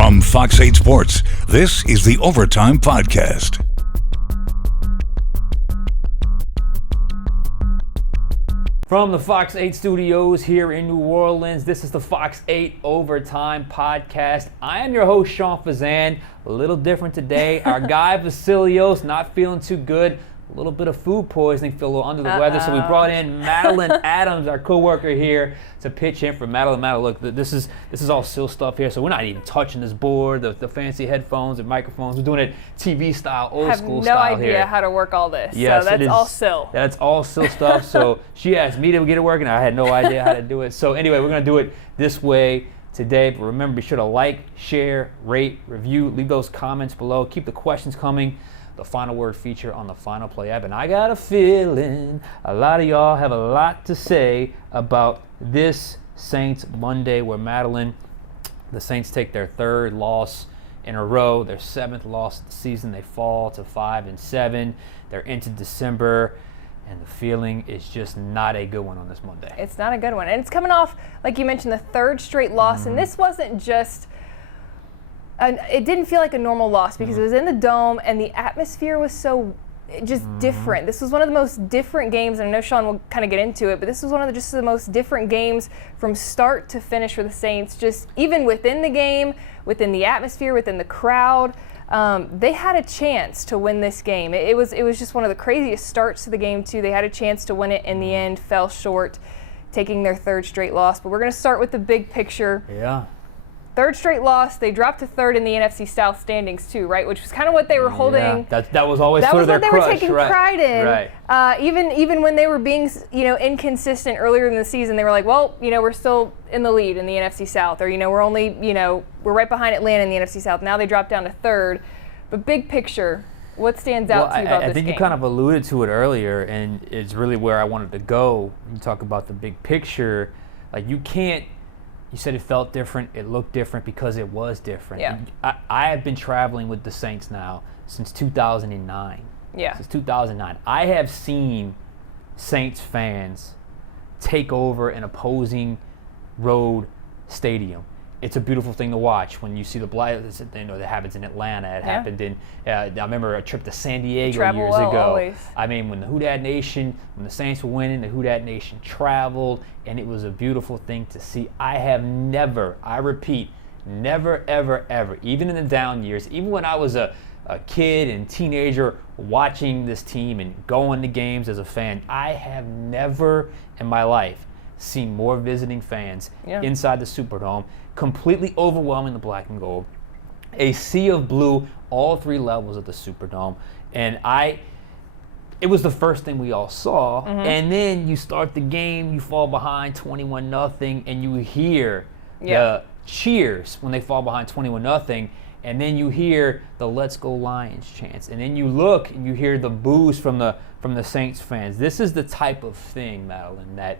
From Fox 8 Sports, this is the Overtime Podcast. From the Fox 8 studios here in New Orleans, this is the Fox 8 Overtime Podcast. I am your host, Sean Fazende. A little different today. Our guy, Vasilios, not feeling too good. A little bit of food poisoning, feel a little under the weather. So we brought in Madeline Adams, our co-worker here, to pitch in for Madeline. Look, this is all SIL stuff here, so we're not even touching this board, the fancy headphones and microphones. We're doing it TV style, old school style here. I have no idea how to work all this. Yes, so that's all SIL. That's all SIL stuff. So she asked me to get it working. I had no idea how to do it. So anyway, we're going to do it this way today. But remember, be sure to like, share, rate, review, leave those comments below. Keep the questions coming. The Final Word feature on the Final Play app. And I got a feeling a lot of y'all have a lot to say about this Saints Monday where Madeline, the Saints take their third loss in a row, their seventh loss of the season. They fall to 5-7. They're into December, and the feeling is just not a good one on this Monday. It's not a good one. And it's coming off, like you mentioned, the third straight loss. And this wasn't just... it didn't feel like a normal loss because it was in the Dome and the atmosphere was so just different. This was one of the most different games, and I know Sean will kind of get into it, but this was one of the most different games from start to finish for the Saints. Just even within the game, within the atmosphere, within the crowd, they had a chance to win this game. It was just one of the craziest starts to the game too. They had a chance to win it in the end, fell short, taking their third straight loss. But we're going to start with the big picture. Yeah. Third straight loss. They dropped to third in the NFC South standings too, right? Which was kind of what they were holding. Yeah, that was always sort of their crush. That was what they were taking pride in. Right. Even when they were being, inconsistent earlier in the season, they were like, well, we're still in the lead in the NFC South, or we're right behind Atlanta in the NFC South. Now they dropped down to third. But big picture, what stands out to you about this game? I think you kind of alluded to it earlier, and it's really where I wanted to go. You talk about the big picture, like you can't. You said it felt different, it looked different because it was different. Yeah. I have been traveling with the Saints now since 2009. Yeah. Since 2009. I have seen Saints fans take over an opposing road stadium. It's a beautiful thing to watch when you see the blight. That happens in Atlanta. It happened in. I remember a trip to San Diego years ago. Always. I mean, when the Saints were winning, the Who Dat Nation traveled, and it was a beautiful thing to see. I have never, I repeat, never, ever, ever, even in the down years, even when I was a kid and teenager watching this team and going to games as a fan, I have never in my life seen more visiting fans inside the Superdome, completely overwhelming the black and gold, a sea of blue, all three levels of the Superdome, and it was the first thing we all saw, and then you start the game, you fall behind 21-0, and you hear the cheers when they fall behind 21-0, and then you hear the "Let's Go Lions" chants, and then you look and you hear the boos from the Saints fans. This is the type of thing, Madeline, that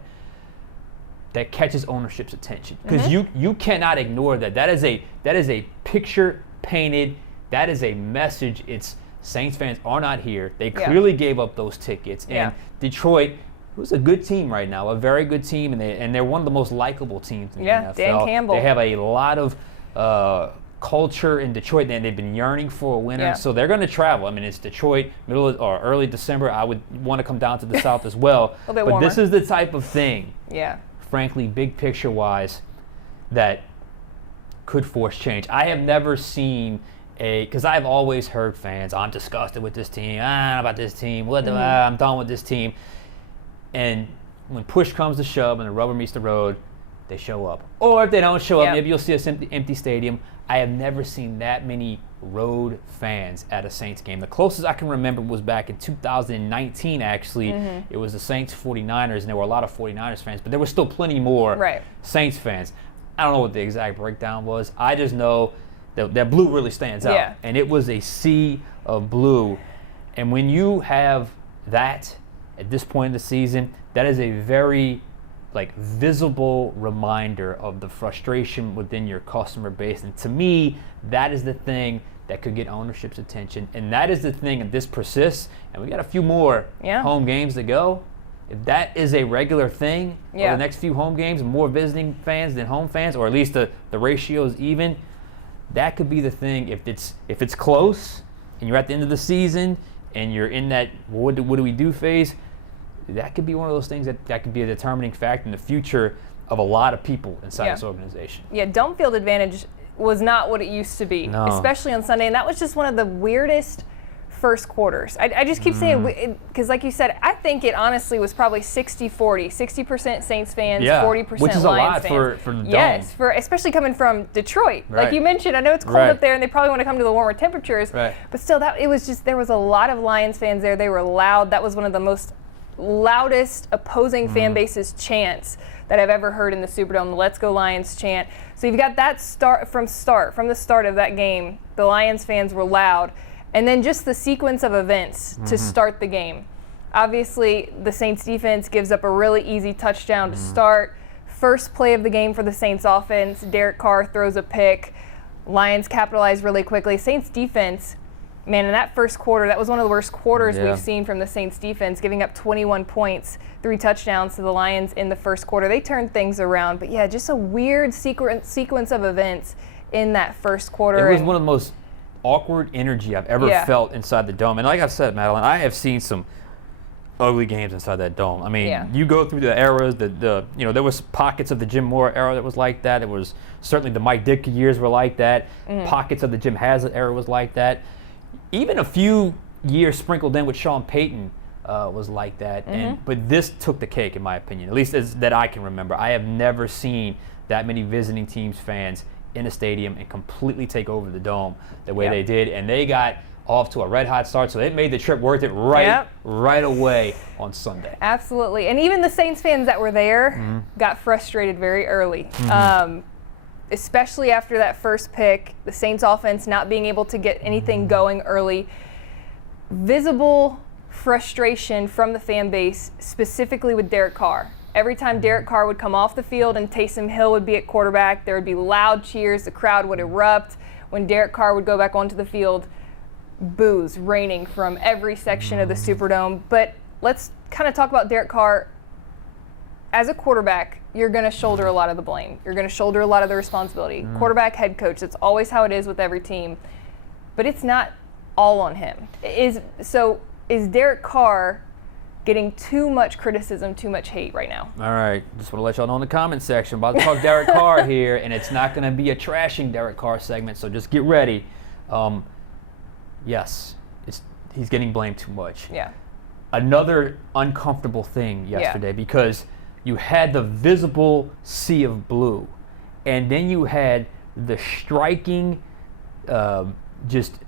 catches ownership's attention, because you cannot ignore that. That is a picture painted. That is a message. It's Saints fans are not here. They clearly gave up those tickets. And Detroit, who's a good team right now, a very good team, and they're one of the most likable teams in the NFL. Dan Campbell. They have a lot of culture in Detroit, and they've been yearning for a winner. So they're going to travel. I mean, it's Detroit, early December. I would want to come down to the South as well. A bit but warmer. This is the type of thing. Yeah. Frankly, big picture-wise, that could force change. I have never seen because I've always heard fans, I'm disgusted with this team, about this team, I'm done with this team. And when push comes to shove and the rubber meets the road, they show up. Or if they don't show up, maybe you'll see an empty stadium. I have never seen that many road fans at a Saints game. The closest I can remember was back in 2019, actually. It was the Saints 49ers, and there were a lot of 49ers fans, but there were still plenty more Saints fans. I don't know what the exact breakdown was. I just know that blue really stands out. And it was a sea of blue. And when you have that at this point in the season, that is a very visible reminder of the frustration within your customer base. And to me, that is the thing that could get ownership's attention. And that is the thing, if this persists, and we got a few more home games to go, if that is a regular thing over the next few home games, more visiting fans than home fans, or at least the ratio is even, that could be the thing. If it's close and you're at the end of the season and you're in that what do we do phase, that could be one of those things that could be a determining factor in the future of a lot of people inside this organization. Yeah, dome field advantage was not what it used to be, especially on Sunday, and that was just one of the weirdest first quarters. I just keep saying, because like you said, I think it honestly was probably 60-40, 60% Saints fans, 40% Lions fans. Which is a lot for the Dome. Yes, especially coming from Detroit. Right. Like you mentioned, I know it's cold up there and they probably want to come to the warmer temperatures, but still, there was a lot of Lions fans there. They were loud. That was one of the most loudest opposing fan bases chants that I've ever heard in the Superdome, the Let's Go Lions chant. So you've got that from the start of that game, the Lions fans were loud. And then just the sequence of events to start the game. Obviously, the Saints defense gives up a really easy touchdown to start. First play of the game for the Saints offense, Derek Carr throws a pick. Lions capitalize really quickly. Saints defense, man, in that first quarter, that was one of the worst quarters we've seen from the Saints defense, giving up 21 points, 3 touchdowns to the Lions in the first quarter. They turned things around. But, yeah, just a weird sequence of events in that first quarter. It was one of the most awkward energy I've ever felt inside the Dome. And like I've said, Madeline, I have seen some ugly games inside that Dome. I mean, you go through the eras, there was pockets of the Jim Moore era that was like that. It was certainly the Mike Ditka years were like that. Pockets of the Jim Haslett era was like that. Even a few years sprinkled in with Sean Payton was like that. But this took the cake, in my opinion, at least that I can remember. I have never seen that many visiting teams fans in a stadium and completely take over the Dome the way they did, and they got off to a red-hot start, so it made the trip worth it right away on Sunday. Absolutely, and even the Saints fans that were there got frustrated very early, especially after that first pick, the Saints offense not being able to get anything going early. Visible frustration from the fan base, specifically with Derek Carr. Every time Derek Carr would come off the field and Taysom Hill would be at quarterback, there would be loud cheers, the crowd would erupt. When Derek Carr would go back onto the field, boos raining from every section of the Superdome. But let's kind of talk about Derek Carr. As a quarterback, you're going to shoulder a lot of the blame. You're going to shoulder a lot of the responsibility. Quarterback, head coach, that's always how it is with every team. But it's not all on him. Is Derek Carr getting too much criticism, too much hate right now? All right, just want to let y'all know in the comment section, about to talk Derek Carr here, and it's not going to be a trashing Derek Carr segment, so just get ready. Yes, he's getting blamed too much. Yeah. Another uncomfortable thing yesterday, because you had the visible sea of blue, and then you had the striking just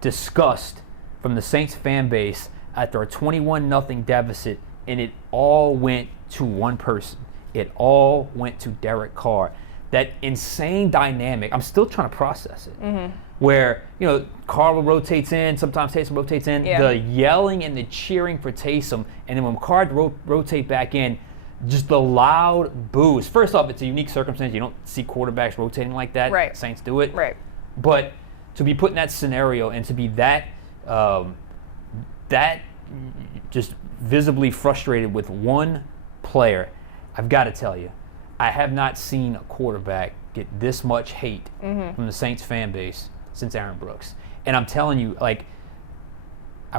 disgust from the Saints fan base after a 21-0 deficit, and it all went to one person. It all went to Derek Carr. That insane dynamic, I'm still trying to process it, where, Carr rotates in, sometimes Taysom rotates in, the yelling and the cheering for Taysom, and then when Carr rotate back in, just the loud boos. First off, it's a unique circumstance. You don't see quarterbacks rotating like that. Right. Saints do it. Right. But to be put in that scenario and to be that just visibly frustrated with one player, I've got to tell you, I have not seen a quarterback get this much hate from the Saints fan base since Aaron Brooks. And I'm telling you, I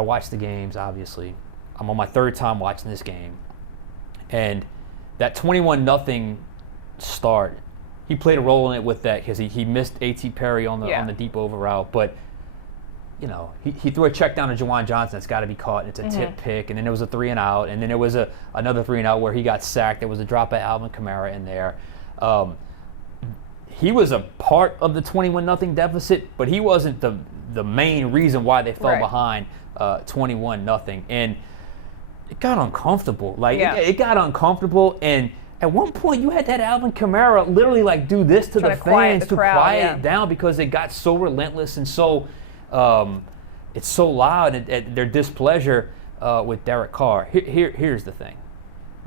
watched the games, obviously. I'm on my third time watching this game. And that 21-0 start, he played a role in it with that because he missed A.T. Perry on the deep over route. But he threw a check down to Juwan Johnson that's got to be caught, and it's a tip pick, and then there was a 3-and-out, and then there was another 3-and-out where he got sacked. There was a drop by Alvin Kamara in there. He was a part of the 21-0 deficit, but he wasn't the main reason why they fell behind 21-0. And it got uncomfortable. It got uncomfortable, and at one point you had that Alvin Kamara literally do this to the fans to quiet it down, because it got so relentless and so it's so loud at their displeasure with Derek Carr. Here's the thing,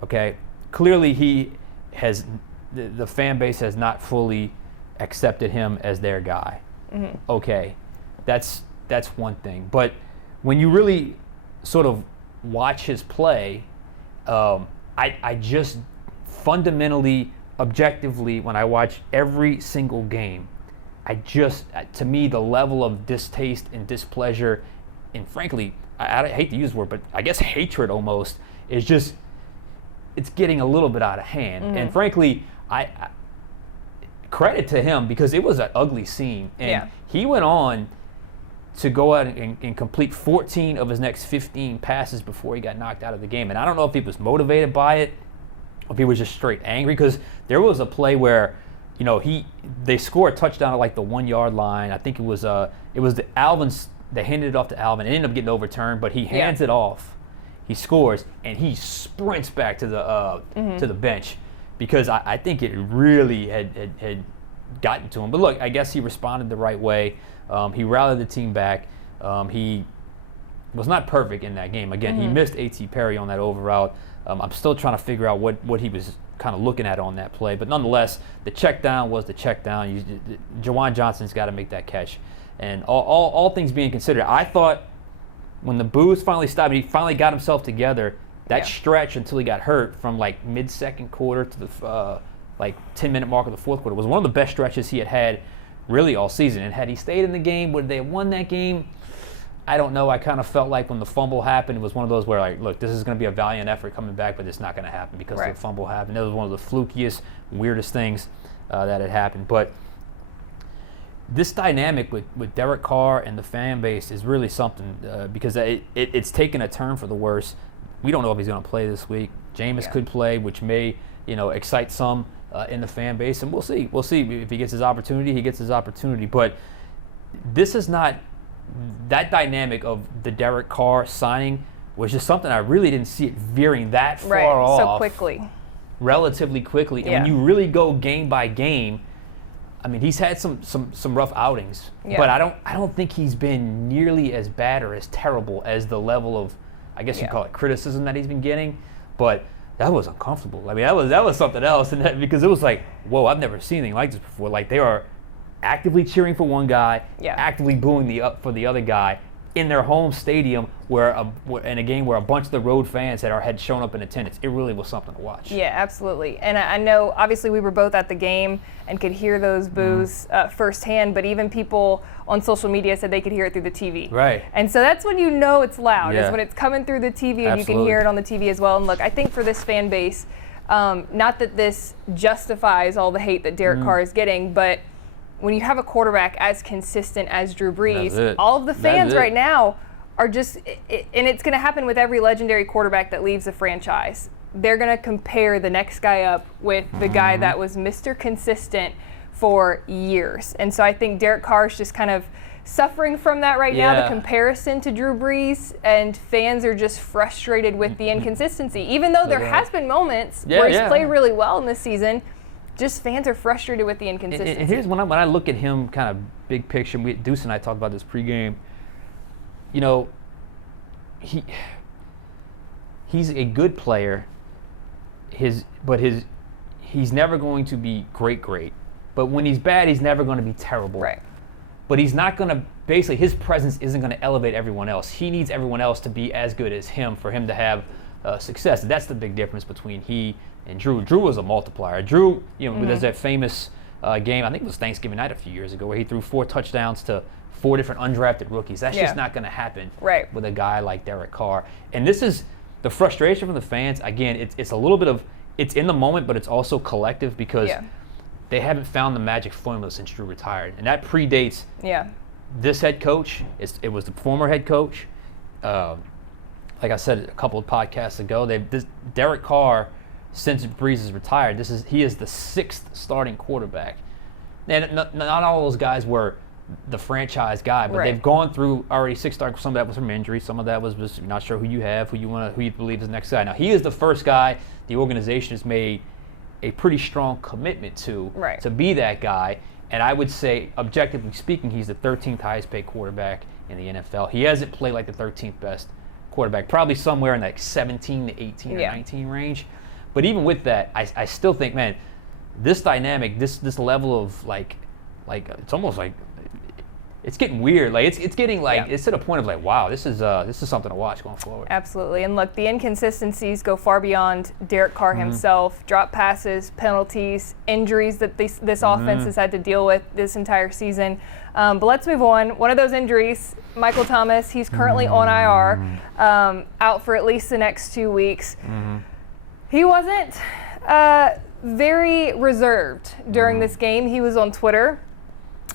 okay? Clearly the fan base has not fully accepted him as their guy. Okay, that's one thing. But when you really sort of watch his play, I just fundamentally, objectively, when I watch every single game, to me, the level of distaste and displeasure, and frankly, I hate to use the word, but I guess hatred almost, is just, it's getting a little bit out of hand. And frankly, I credit to him, because it was an ugly scene. And he went on to go out and complete 14 of his next 15 passes before he got knocked out of the game. And I don't know if he was motivated by it, or if he was just straight angry, because there was a play where, they scored a touchdown at like the 1 yard line. I think it was the Alvin's. They handed it off to Alvin. It ended up getting overturned, but he hands it off. He scores, and he sprints back to the bench, because I think it really had gotten to him. But look, I guess he responded the right way. He rallied the team back. He was not perfect in that game. Again, he missed A.T. Perry on that over route. I'm still trying to figure out what he was kind of looking at on that play. But nonetheless, the check down was the check down. Jawan Johnson's got to make that catch. And all things being considered, I thought when the boos finally stopped, he finally got himself together, that stretch until he got hurt from like mid-second quarter to the 10-minute mark of the fourth quarter was one of the best stretches he had really all season. And had he stayed in the game, would they have won that game? I don't know. I kind of felt like when the fumble happened, it was one of those where, like, look, this is going to be a valiant effort coming back, but it's not going to happen because the fumble happened. That was one of the flukiest, weirdest things that had happened. But this dynamic with Derek Carr and the fan base is really something, because it's taken a turn for the worse. We don't know if he's going to play this week. Jameis could play, which may excite some in the fan base, and we'll see. We'll see if he gets his opportunity. He gets his opportunity, but this is not. That dynamic of the Derek Carr signing was just something I really didn't see it veering that far off. So quickly. Relatively quickly. And when you really go game by game, I mean, he's had some rough outings, but I don't think he's been nearly as bad or as terrible as the level of, I guess you call it, criticism that he's been getting. But that was uncomfortable. I mean, that was something else, and because it was like, whoa, I've never seen anything like this before. Like, they are actively cheering for one guy, actively booing for the other guy in their home stadium, in a game where a bunch of the road fans had shown up in attendance. It really was something to watch. Yeah, absolutely. And I know, obviously, we were both at the game and could hear those boos firsthand, but even people on social media said they could hear it through the TV. Right. And so that's when you know it's loud, is when it's coming through the TV and you can hear it on the TV as well. And look, I think for this fan base, not that this justifies all the hate that Derek Carr is getting, but when you have a quarterback as consistent as Drew Brees, all of the fans right now are just, and it's going to happen with every legendary quarterback that leaves a franchise. They're going to compare the next guy up with the guy that was Mr. Consistent for years. And so I think Derek Carr is just kind of suffering from that right now, the comparison to Drew Brees, and fans are just frustrated with the inconsistency. Even though there has been moments where he's played really well in this season, just fans are frustrated with the inconsistency. And here's when I look at him kind of big picture, Deuce and I talked about this pregame, he's a good player, he's never going to be great. But when he's bad, he's never going to be terrible. Right. But he's not going to, basically, his presence isn't going to elevate everyone else. He needs everyone else to be as good as him for him to have success. That's the big difference between he and Drew. Drew was a multiplier. Drew, there's that famous game, I think it was Thanksgiving night a few years ago, where he threw 4 touchdowns to 4 different undrafted rookies. That's just not going to happen with a guy like Derek Carr. And this is the frustration from the fans. Again, it's a little bit of, it's in the moment, but it's also collective, because they haven't found the magic formula since Drew retired. And that predates this head coach. It was the former head coach. Like I said a couple of podcasts ago, Derek Carr, since Brees is retired, he is the 6th starting quarterback. And not all those guys were the franchise guy, but they've gone through already 6 starters. Some of that was from injury. Some of that was just not sure who you have, who you believe is the next guy. Now, he is the first guy the organization has made a pretty strong commitment to be that guy. And I would say, objectively speaking, he's the 13th highest paid quarterback in the NFL. He hasn't played like the 13th best quarterback, probably somewhere in like 17 to 18 or 19 range. But even with that, I still think, man, this dynamic, this level of like it's almost like it's getting weird. Like it's getting like it's to the point of like, wow, this is something to watch going forward. Absolutely. And look, the inconsistencies go far beyond Derek Carr himself. Drop passes, penalties, injuries that this offense has had to deal with this entire season. But let's move on. One of those injuries, Michael Thomas, he's currently on IR, out for at least the next 2 weeks. He wasn't very reserved during this game. He was on Twitter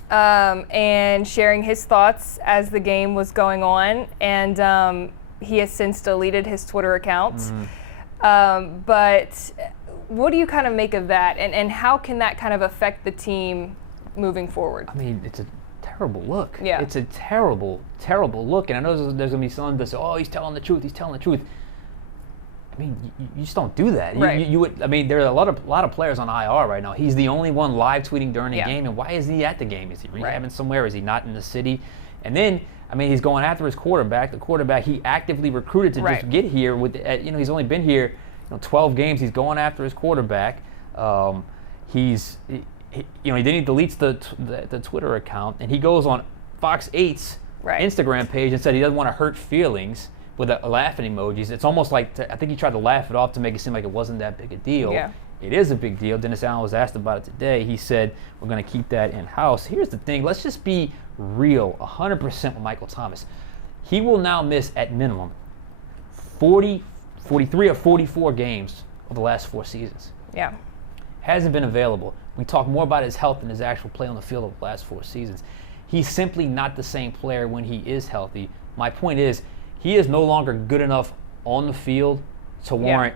and sharing his thoughts as the game was going on, and he has since deleted his Twitter account. But what do you kind of make of that, and how can that kind of affect the team moving forward? I mean, it's a terrible look. Yeah. It's a terrible, terrible look. And I know there's going to be someone that says, oh, he's telling the truth, he's telling the truth. I mean, you just don't do that. Right. You would. I mean, there are a lot of players on IR right now. He's the only one live tweeting during the game. And why is he at the game? Is he rehabbing somewhere? Is he not in the city? And then, I mean, he's going after his quarterback. The quarterback he actively recruited to just get here. With he's only been here 12 games. He's going after his quarterback. Then he deletes the Twitter account, and he goes on Fox 8's Instagram page and said he doesn't want to hurt feelings with a laughing emojis. It's almost like I think he tried to laugh it off to make it seem like it wasn't that big a deal. Yeah. It is a big deal. Dennis Allen was asked about it today. He said, we're going to keep that in-house. Here's the thing. Let's just be real 100% with Michael Thomas. He will now miss, at minimum, 43 or 44 games of the last 4 seasons. Yeah. Hasn't been available. We talk more about his health than his actual play on the field over the last 4 seasons. He's simply not the same player when he is healthy. My point is, he is no longer good enough on the field to warrant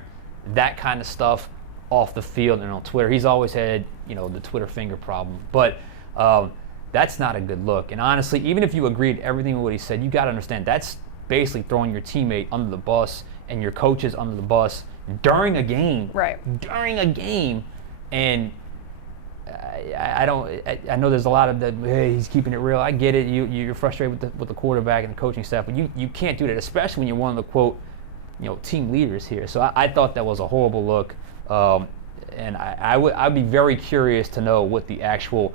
that kind of stuff off the field and on Twitter. He's always had, the Twitter finger problem. But that's not a good look. And honestly, even if you agreed everything with what he said, you got to understand that's basically throwing your teammate under the bus and your coaches under the bus during a game. Right. During a game. And I know there's a lot of that, hey, he's keeping it real. I get it. You're frustrated with the quarterback and the coaching staff, but you can't do that, especially when you're one of the, quote, team leaders here. So I thought that was a horrible look. And I'd be very curious to know what the actual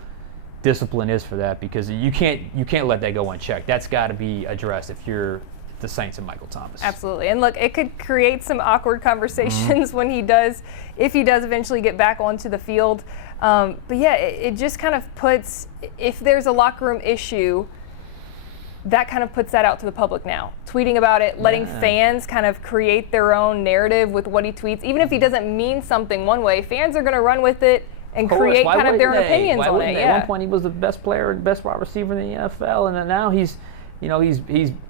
discipline is for that, because you can't let that go unchecked. That's got to be addressed if you're the Saints and Michael Thomas. Absolutely. And look, it could create some awkward conversations when if he does eventually get back onto the field. But yeah, it just kind of puts, if there's a locker room issue, that kind of puts that out to the public now. Tweeting about it, letting fans kind of create their own narrative with what he tweets. Even if he doesn't mean something one way, fans are going to run with it and create kind of their own opinions on it. At one point, he was the best player, best wide receiver in the NFL, and then now he's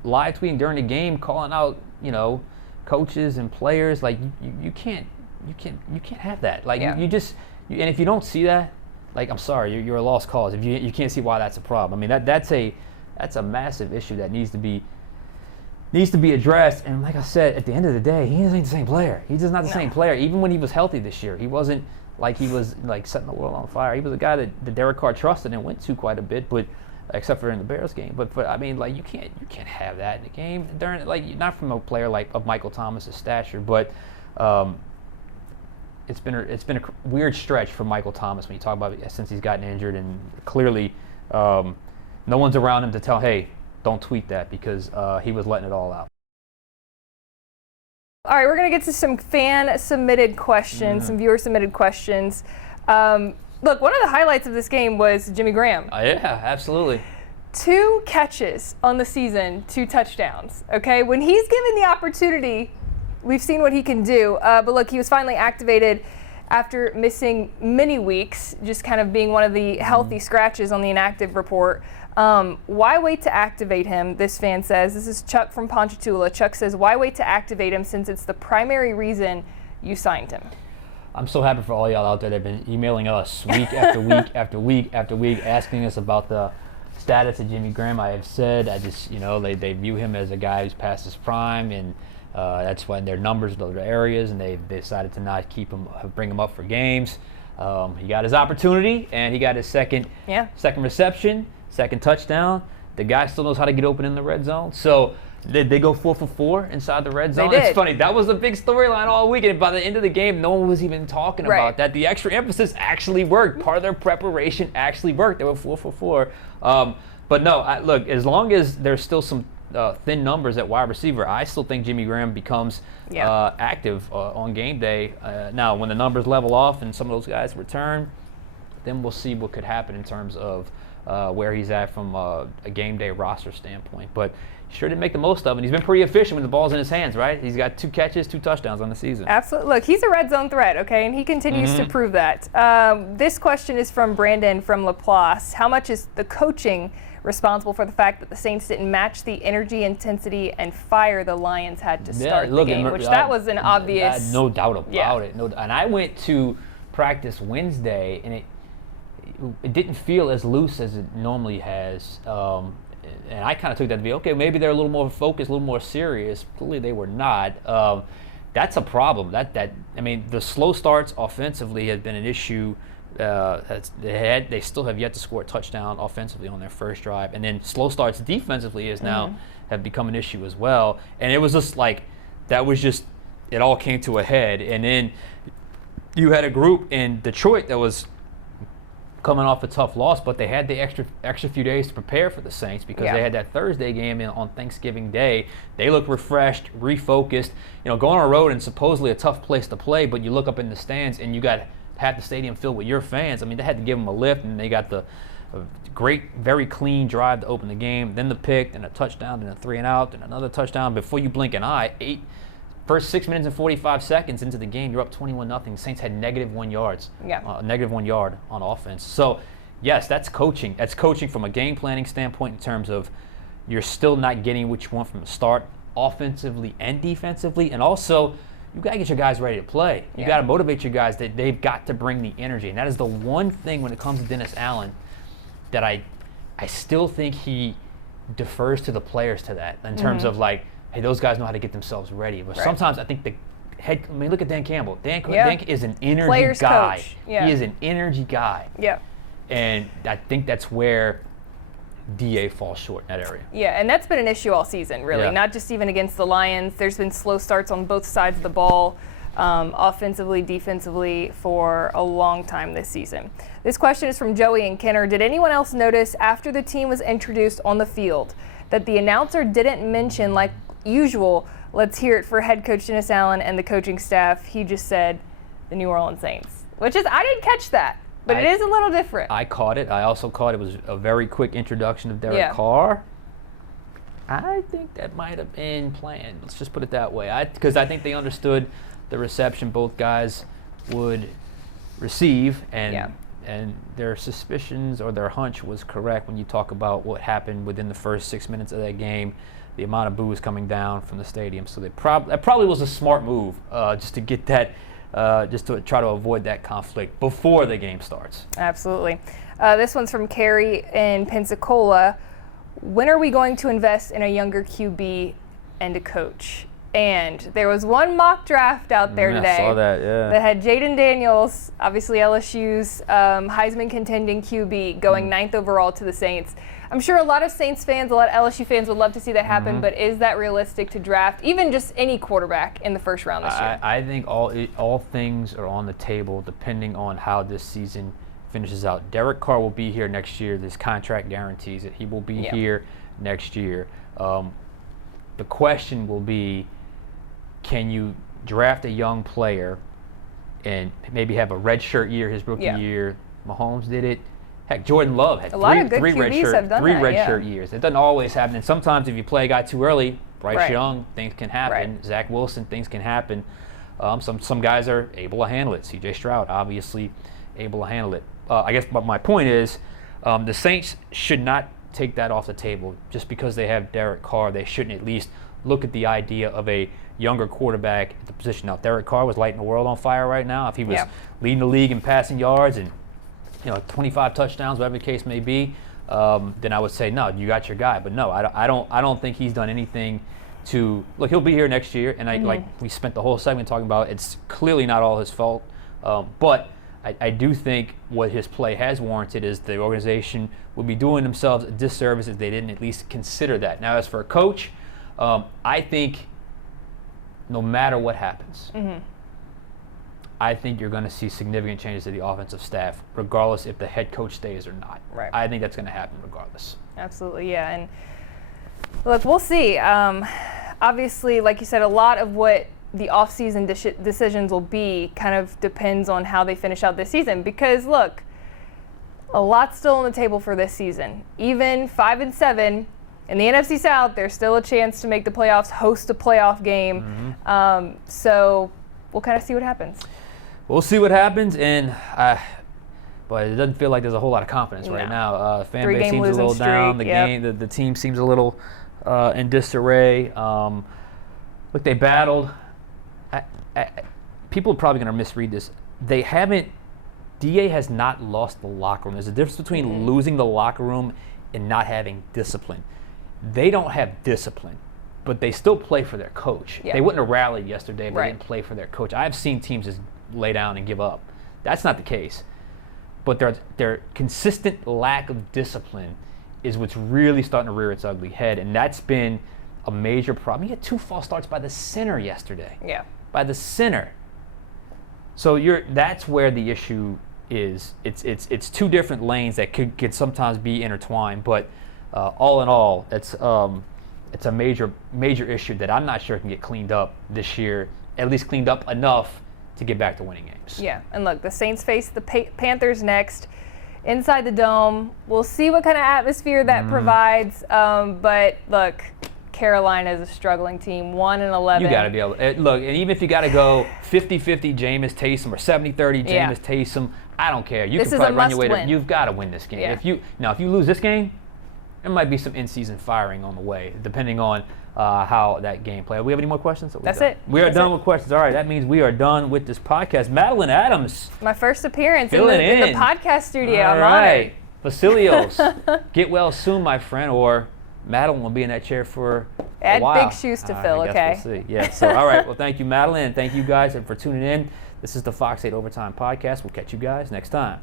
live tweeting during the game, calling out, coaches and players. Like you can't have that. Like you just, and if you don't see that, like, I'm sorry, you're a lost cause. If you can't see why that's a problem. I mean, that's a massive issue that needs to be addressed. And like I said, at the end of the day, he ain't the same player. He's just not the same player. Even when he was healthy this year, he wasn't like he was like setting the world on fire. He was a guy that Derek Carr trusted and went to quite a bit, but except for in the Bears game. But I mean, like, you can't have that in the game during, like, not from a player like of Michael Thomas's stature, but it's been a weird stretch for Michael Thomas when you talk about it since he's gotten injured, and clearly no one's around him to tell, hey, don't tweet that, because he was letting it all out. All right, we're going to get to some fan-submitted questions, some viewer-submitted questions. Look, one of the highlights of this game was Jimmy Graham. Yeah, absolutely. 2 catches on the season, 2 touchdowns. Okay, when he's given the opportunity, we've seen what he can do. But look, he was finally activated after missing many weeks, just kind of being one of the healthy scratches on the inactive report. Why wait to activate him? This fan says. This is Chuck from Ponchatoula. Chuck says, why wait to activate him since it's the primary reason you signed him? I'm so happy for all y'all out there that have been emailing us week after week after week after week, asking us about the status of Jimmy Graham. I have said, they view him as a guy who's past his prime, and that's why their numbers in other areas, and they decided to not bring him up for games. He got his opportunity, and he got his second reception, second touchdown. The guy still knows how to get open in the red zone. So Did they go 4 for 4 inside the red zone? They did. It's funny. That was a big storyline all weekend. By the end of the game, no one was even talking about that. The extra emphasis actually worked. Part of their preparation actually worked. They were 4 for 4. But no, look, as long as there's still some thin numbers at wide receiver, I still think Jimmy Graham becomes active on game day. Now, when the numbers level off and some of those guys return, then we'll see what could happen in terms of where he's at from a game day roster standpoint. But he sure didn't make the most of it. He's been pretty efficient when the ball's in his hands, right? He's got 2 catches, 2 touchdowns on the season. Absolutely. Look, he's a red zone threat, okay, and he continues to prove that. This question is from Brandon from Laplace. How much is the coaching responsible for the fact that the Saints didn't match the energy, intensity, and fire the Lions had to start the game? Which that was an obvious. No doubt about it. And I went to practice Wednesday, and it didn't feel as loose as it normally has. And I kind of took that to be, okay, maybe they're a little more focused, a little more serious. Clearly they were not. That's a problem. I mean, the slow starts offensively has been an issue. They still have yet to score a touchdown offensively on their first drive. And then slow starts defensively have become an issue as well. And it was just like, it all came to a head. And then you had a group in Detroit that was coming off a tough loss, but they had the extra few days to prepare for the Saints because they had that Thursday game on Thanksgiving Day. They look refreshed, refocused. Going on a road and supposedly a tough place to play, but you look up in the stands and you got half the stadium filled with your fans. I mean, they had to give them a lift, and they got the great, very clean drive to open the game, then the pick, then a touchdown, then a 3-and-out, then another touchdown. Before you blink an eye, first 6 minutes and 45 seconds into the game, you're up 21-0. Saints had -1 yards, -1 yard on offense. So, yes, that's coaching. That's coaching from a game planning standpoint in terms of you're still not getting what you want from the start, offensively and defensively. And also, you got to get your guys ready to play. You got to motivate your guys that they've got to bring the energy. And that is the one thing when it comes to Dennis Allen that I still think he defers to the players to that in terms of like, hey, those guys know how to get themselves ready. But sometimes I think look at Dan Campbell. Dan is an energy Players guy. coach. He is an energy guy. Yeah. And I think that's where DA falls short in that area. Yeah, and that's been an issue all season, really. Not just even against the Lions. There's been slow starts on both sides of the ball, offensively, defensively, for a long time this season. This question is from Joey and Kenner. Did anyone else notice after the team was introduced on the field that the announcer didn't mention, like usual, let's hear it for head coach Dennis Allen and the coaching staff? He just said the New Orleans Saints, which is, I didn't catch that. But it is a little different. I caught it. I also caught it was a very quick introduction of Derek Carr. I think that might have been planned. Let's just put it that way. Because I think they understood the reception both guys would receive, and their suspicions or their hunch was correct when you talk about what happened within the first 6 minutes of that game, the amount of boos coming down from the stadium. So that probably was a smart move, just to get that. Just to try to avoid that conflict before the game starts. Absolutely. This one's from Carrie in Pensacola. When are we going to invest in a younger QB and a coach? And there was one mock draft out there today. I saw that, that had Jaden Daniels, obviously LSU's Heisman contending QB, going 9th overall to the Saints. I'm sure a lot of Saints fans, a lot of LSU fans would love to see that happen, but is that realistic to draft even just any quarterback in the first round this year? I think all things are on the table depending on how this season finishes out. Derek Carr will be here next year. This contract guarantees it. He will be here next year. The question will be, can you draft a young player and maybe have a redshirt year his rookie year? Mahomes did it. Heck, Jordan Love had three redshirt years. It doesn't always happen. And sometimes if you play a guy too early, Bryce Young, things can happen. Zach Wilson, things can happen. Some guys are able to handle it. C.J. Stroud, obviously, able to handle it. I guess my point is the Saints should not take that off the table. Just because they have Derek Carr, they shouldn't at least look at the idea of a younger quarterback at the position. Now, if Derek Carr was lighting the world on fire right now, if he was leading the league in passing yards and 25 touchdowns, whatever the case may be, then I would say, no, you got your guy. But no, I don't think he's done anything to look. He'll be here next year, and like we spent the whole segment talking about, it's clearly not all his fault. But I do think what his play has warranted is the organization would be doing themselves a disservice if they didn't at least consider that. Now, as for a coach, I think no matter what happens, I think you're going to see significant changes to the offensive staff, regardless if the head coach stays or not. Right. I think that's going to happen regardless. Absolutely, yeah. And look, we'll see. Obviously, like you said, a lot of what the offseason decisions will be kind of depends on how they finish out this season. Because, look, a lot's still on the table for this season. Even 5-7 in the NFC South, there's still a chance to make the playoffs, host a playoff game. So we'll kind of see what happens. We'll see what happens, and but it doesn't feel like there's a whole lot of confidence right now. Fan base seems a little down. The team seems a little in disarray. Look, they battled. People are probably going to misread this. They haven't. DA has not lost the locker room. There's a difference between losing the locker room and not having discipline. They don't have discipline, but they still play for their coach. They wouldn't have rallied yesterday if they didn't play for their coach. I've seen teams just lay down and give up. That's not the case. But their consistent lack of discipline is what's really starting to rear its ugly head, and that's been a major problem. You had 2 false starts by the center yesterday. Yeah. By the center. So that's where the issue is. It's 2 different lanes that could sometimes be intertwined, but all in all, it's a major issue that I'm not sure can get cleaned up this year, at least cleaned up enough to get back to winning games. Yeah, and look, the Saints face the Panthers next inside the Dome. We'll see what kind of atmosphere that provides, but look, Carolina is a struggling team, 1-11. You got to be able to, look, and even if you got to go 50-50 Jameis Taysom or 70-30 Jameis Taysom, I don't care. You can probably run your way to, you've got to win this game. If you lose this game, there might be some in-season firing on the way, depending on how that game plays. We have any more questions? That's it. We are done with questions. All right, that means we are done with this podcast. Madeline Adams. My first appearance in the podcast studio. All right. Vasilios, get well soon, my friend, or Madeline will be in that chair for a while. Big shoes to fill, okay? We'll see. Yeah, so all right. Well, thank you, Madeline, and thank you guys for tuning in. This is the Fox 8 Overtime Podcast. We'll catch you guys next time.